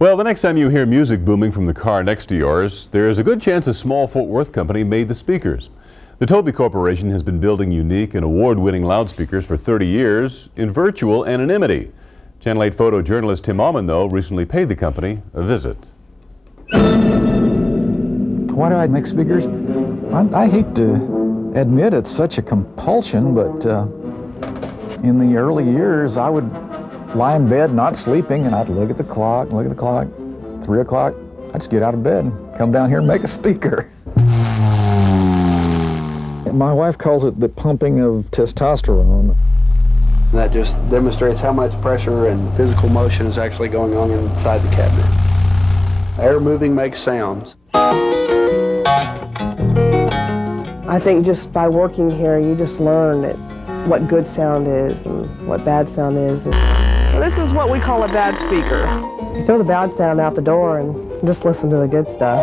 Well, the next time you hear music booming from the car next to yours, there is a good chance a small Fort Worth company made the speakers. The Toby Corporation has been building unique and award-winning loudspeakers for 30 years in virtual anonymity. Channel 8 photojournalist Tim Alman, though, recently paid the company a visit. Why do I make speakers? I hate to admit it's such a compulsion, but in the early years I would lie in bed not sleeping and I'd look at the clock, 3 o'clock, I'd just get out of bed and come down here and make a speaker. My wife calls it the pumping of testosterone. That just demonstrates how much pressure and physical motion is actually going on inside the cabinet. Air moving makes sounds. I think just by working here, you just learn what good sound is and what bad sound is. Well, this is what we call a bad speaker. You throw the bad sound out the door and just listen to the good stuff.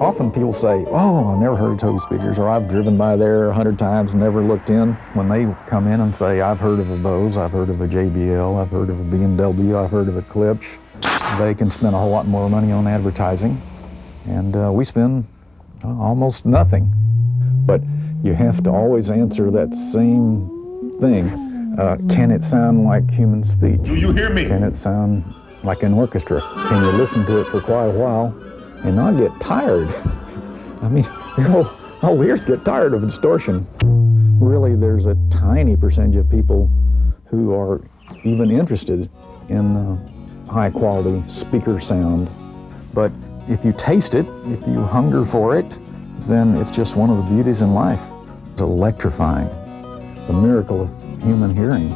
Often people say, oh, I've never heard of Toby speakers, or I've driven by there 100 times and never looked in. When they come in and say, I've heard of a Bose, I've heard of a JBL, I've heard of a BMW, I've heard of a Klipsch, they can spend a whole lot more money on advertising. And we spend almost nothing. But you have to always answer that same thing. Can it sound like human speech? Do you hear me? Can it sound like an orchestra? Can you listen to it for quite a while and not get tired? I mean, your whole ears get tired of distortion. Really, there's a tiny percentage of people who are even interested in high-quality speaker sound. But if you taste it, if you hunger for it, then it's just one of the beauties in life. It's electrifying, the miracle of human hearing.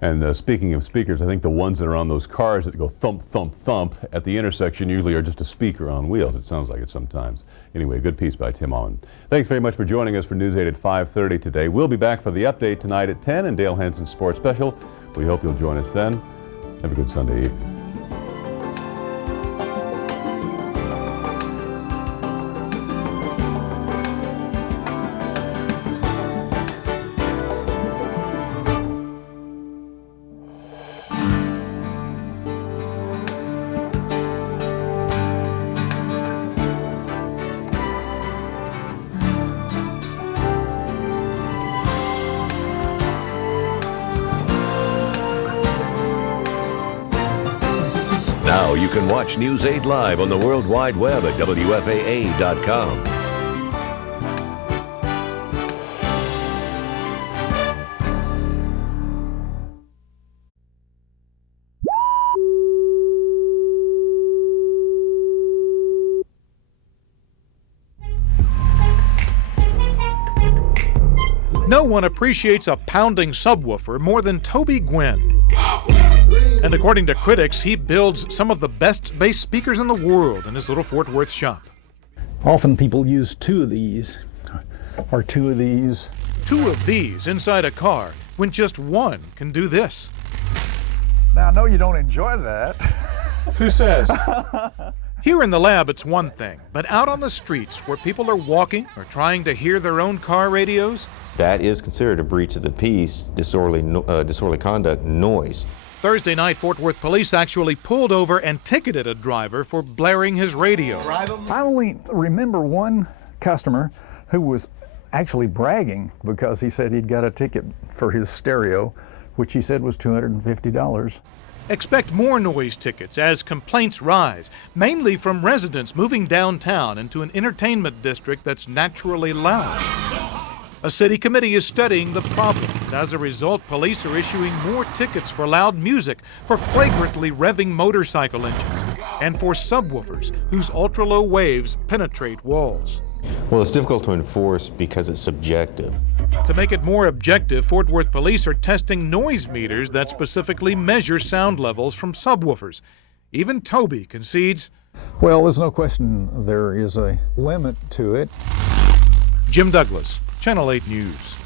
And speaking of speakers, I think the ones that are on those cars that go thump, thump, thump at the intersection usually are just a speaker on wheels. It sounds like it sometimes. Anyway, good piece by Tim Alman. Thanks very much for joining us for News 8 at 5:30 today. We'll be back for the update tonight at 10 and Dale Hansen's Sports Special. We hope you'll join us then. Have a good Sunday evening. Now you can watch News 8 live on the World Wide Web at WFAA.com. No one appreciates a pounding subwoofer more than Toby Gwynn. And according to critics, he builds some of the best bass speakers in the world in his little Fort Worth shop. Often people use two of these, or two of these. Two of these inside a car, when just one can do this. Now, I know you don't enjoy that. Who says? Here in the lab, it's one thing, but out on the streets where people are walking or trying to hear their own car radios, that is considered a breach of the peace, disorderly conduct, noise. Thursday night, Fort Worth police actually pulled over and ticketed a driver for blaring his radio. I only remember one customer who was actually bragging because he said he'd got a ticket for his stereo, which he said was $250. Expect more noise tickets as complaints rise, mainly from residents moving downtown into an entertainment district that's naturally loud. A city committee is studying the problem, and as a result, police are issuing more tickets for loud music, for flagrantly revving motorcycle engines, and for subwoofers whose ultra-low waves penetrate walls. Well, it's difficult to enforce because it's subjective. To make it more objective, Fort Worth police are testing noise meters that specifically measure sound levels from subwoofers. Even Toby concedes. Well, there's no question there is a limit to it. Jim Douglas, Channel 8 News.